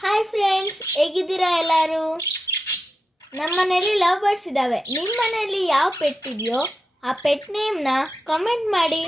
Hi friends, ಹೇಗಿದ್ದೀರಾ ಎಲ್ಲರೂ? ನಮ್ಮ ಮನೆಯಲ್ಲಿ ಲವ್ ಬರ್ಡ್ಸ್ ಇದ್ದಾವೆ. ನಿಮ್ಮ ಮನೆಯಲ್ಲಿ ಯಾವ ಪೆಟ್ ಇದೆಯೋ ಆ ಪೆಟ್ ನೇಮ್ನ ಕಮೆಂಟ್ ಮಾಡಿ.